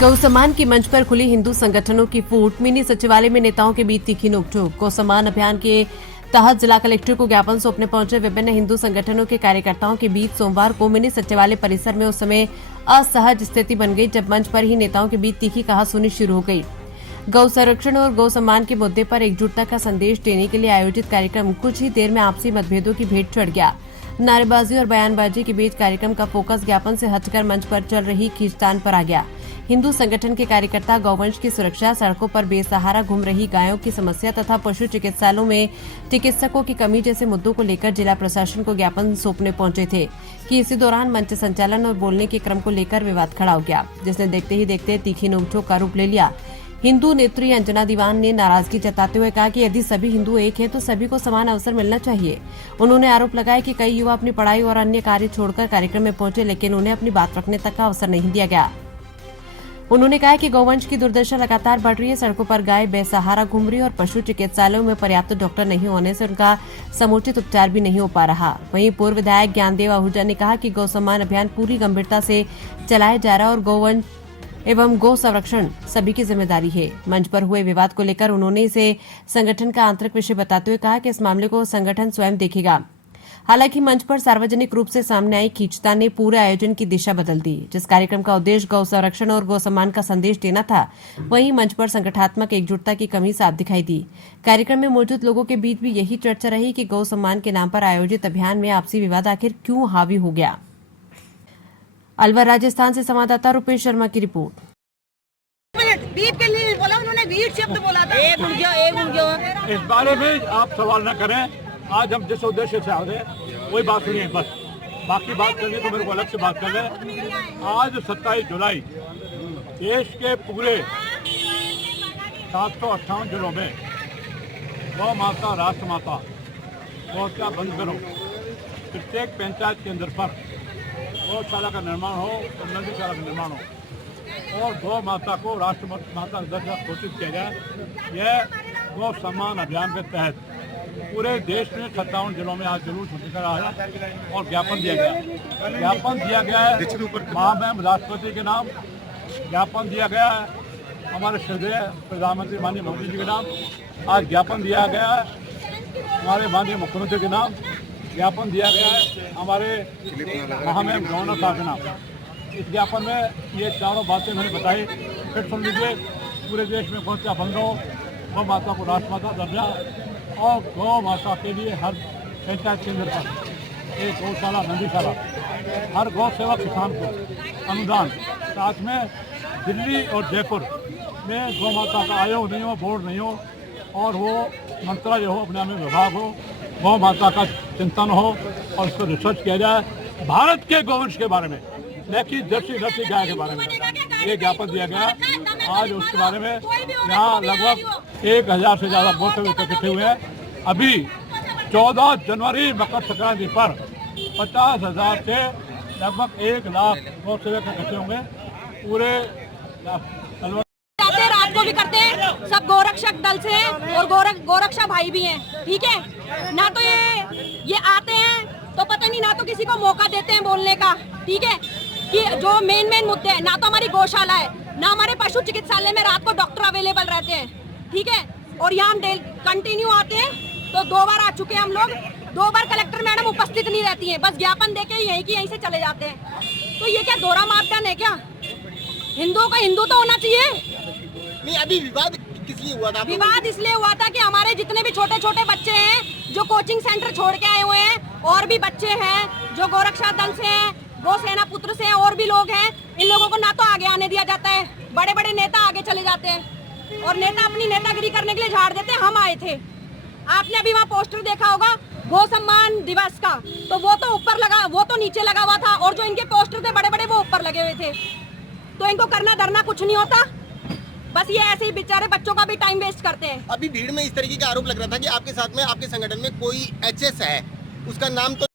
गौ सम्मान की मंच पर खुली हिंदू संगठनों की फूट। मिनी सचिवालय में नेताओं के बीच तीखी नोकझोंक। गौ सम्मान अभियान के तहत जिला कलेक्टर को ज्ञापन सौंपने पहुंचे विभिन्न हिंदू संगठनों के कार्यकर्ताओं के बीच सोमवार को मिनी सचिवालय परिसर में उस समय असहज स्थिति बन गई जब मंच पर ही नेताओं के बीच तीखी कहासुनी शुरू हो गई। गौ संरक्षण और गौ सम्मान के मुद्दे पर एकजुटता का संदेश देने के लिए आयोजित कार्यक्रम कुछ ही देर में आपसी मतभेदों की भेंट चढ़ गया। नारेबाजी और बयानबाजी के बीच कार्यक्रम का फोकस ज्ञापन से हटकर मंच पर चल रही खींचतान पर आ गया। हिंदू संगठन के कार्यकर्ता गौवंश की सुरक्षा, सड़कों पर बेसहारा घूम रही गायों की समस्या तथा पशु चिकित्सालयों में चिकित्सकों की कमी जैसे मुद्दों को लेकर जिला प्रशासन को ज्ञापन सौंपने पहुंचे थे कि इसी दौरान मंच संचालन और बोलने के क्रम को लेकर विवाद खड़ा हो गया, जिसने देखते ही देखते तीखी नोकझोंक का रूप ले लिया। हिंदू नेत्री अंजना दीवान ने नाराजगी जताते हुए कहा कि यदि सभी हिंदू एक हैं तो सभी को समान अवसर मिलना चाहिए। उन्होंने आरोप लगाया कि कई युवा अपनी पढ़ाई और अन्य कार्य छोड़कर कार्यक्रम में पहुंचे, लेकिन उन्हें अपनी बात रखने तक का अवसर नहीं दिया गया। उन्होंने कहा कि गौवंश की दुर्दशा लगातार बढ़ रही है। सड़कों पर गाय बेसहारा घूम रही और पशु चिकित्सालयों में पर्याप्त डॉक्टर नहीं होने से उनका समुचित उपचार भी नहीं हो पा रहा। वहीं पूर्व विधायक ज्ञानदेव आहूजा ने कहा कि गौ सम्मान अभियान पूरी गंभीरता से चलाया जा रहा है और गौवंश एवं गौ संरक्षण सभी की जिम्मेदारी है। मंच पर हुए विवाद को लेकर उन्होंने इसे संगठन का आंतरिक विषय बताते हुए कहा कि इस मामले को संगठन स्वयं देखेगा। हालांकि मंच पर सार्वजनिक रूप से सामने आई खींचतान ने पूरे आयोजन की दिशा बदल दी। जिस कार्यक्रम का उद्देश्य गौ संरक्षण और गौ सम्मान का संदेश देना था, वहीं मंच पर संगठनात्मक एकजुटता की कमी साफ दिखाई दी। कार्यक्रम में मौजूद लोगों के बीच भी यही चर्चा रही कि गौ सम्मान के नाम पर आयोजित अभियान में आपसी विवाद आखिर क्यों हावी हो गया। अलवर राजस्थान से संवाददाता रुपेश शर्मा की रिपोर्ट। बीट के लिए बोला उन्होंने, बीट शब्द बोला था। एक उनके इस बारे में आप सवाल न करें। आज हम जिस उद्देश्य से आ रहे वही बात सुनिए बस। बाकी बात करनी तो मेरे को अलग से बात कर लें। आज 27 जुलाई देश के पूरे 758 जिलों में गौ माता, राष्ट्र माता गौशाला बंद करो। प्रत्येक पंचायत केंद्र पर गौशाला का निर्माण हो और नदीशाला का निर्माण हो और गौ माता को राष्ट्र माता का दर्जा घोषित किया जाए। यह गौ सम्मान अभियान के तहत पूरे देश में 57 जिलों में आज जुलूस निकल रहा है और ज्ञापन दिया गया। ज्ञापन दिया गया है महामहिम राष्ट्रपति के नाम, ज्ञापन दिया गया है हमारे श्रद्धेय प्रधानमंत्री माननीय मोदी जी के नाम, आज ज्ञापन दिया गया है हमारे माननीय मुख्यमंत्री के नाम, ज्ञापन दिया गया है हमारे महामहिम गवर्नर साहब के नाम। इस ज्ञापन में ये चारों बातें मैंने बताई। फिर सुन लीजिए, पूरे देश में गौशाला बंद हो, गौ माता को राष्ट्रमाता दर्जा और गौ माता के लिए हर पंचायत केंद्र पर एक गौशाला, नदीशाला, हर गौ सेवा किसान को अनुदान। साथ में दिल्ली और जयपुर में गौ माता का आयोग नहीं हो, बोर्ड नहीं हो और वो मंत्रालय हो, अपने में विभाग हो, गौ माता का चिंतन हो और उस पर रिसर्च किया जाए भारत के गौवंश के बारे में, न कि जर्सी गाय के बारे में। ये ज्ञापन दिया गया आज उसके बारे में। यहाँ लगभग 1000 से ज़्यादा गौ सेवक इकट्ठे हुए हैं। अभी 14 जनवरी मकर संक्रांति पर 50,000 से लगभग 1 लाख गौ सेवक इकट्ठे होंगे पूरे। रात को भी करते हैं, सब गोरक्षक दल से हैं और गोरक्षा भाई भी हैं, ठीक है ना। तो ये आते हैं तो पता नहीं, ना तो किसी को मौका देते हैं बोलने का, ठीक है, कि जो मेन मुद्दे हैं, ना तो हमारी गौशाला है, ना हमारे पशु चिकित्सालय में रात को डॉक्टर अवेलेबल रहते हैं, ठीक है। और यहाँ हम कंटिन्यू आते हैं, तो 2 बार आ चुके हैं हम लोग, 2 बार कलेक्टर मैडम उपस्थित नहीं रहती हैं, बस ज्ञापन देके यहीं से चले जाते हैं। तो ये क्या दोहरा मापदंड है क्या? हिंदुओं का हिंदू तो होना चाहिए। नहीं, अभी विवाद किस लिए हुआ था? विवाद इसलिए हुआ था कि हमारे जितने भी छोटे छोटे बच्चे हैं जो कोचिंग सेंटर छोड़ के आए हुए हैं, और भी बच्चे हैं जो गोरक्षा दल से हैं, गौ सेना पुत्र से हैं, और भी लोग हैं, इन लोगों को ना तो आगे आने दिया जाता है। बड़े बड़े नेता आगे चले जाते हैं और नेता अपनी नेतागिरी करने के लिए झाड़ देते हैं। हम आए थे, आपने अभी वहाँ पोस्टर देखा होगा गौ सम्मान दिवस का, तो वो तो ऊपर लगा, वो तो नीचे लगा हुआ था, और जो इनके पोस्टर थे बड़े बड़े वो ऊपर लगे हुए थे। तो इनको करना धरना कुछ नहीं होता, बस ये ऐसे ही बेचारे बच्चों का भी टाइम वेस्ट करते हैं। अभी भीड़ में इस तरीके का आरोप लग रहा था कि आपके साथ में, आपके संगठन में कोई एचएस है, उसका नाम तो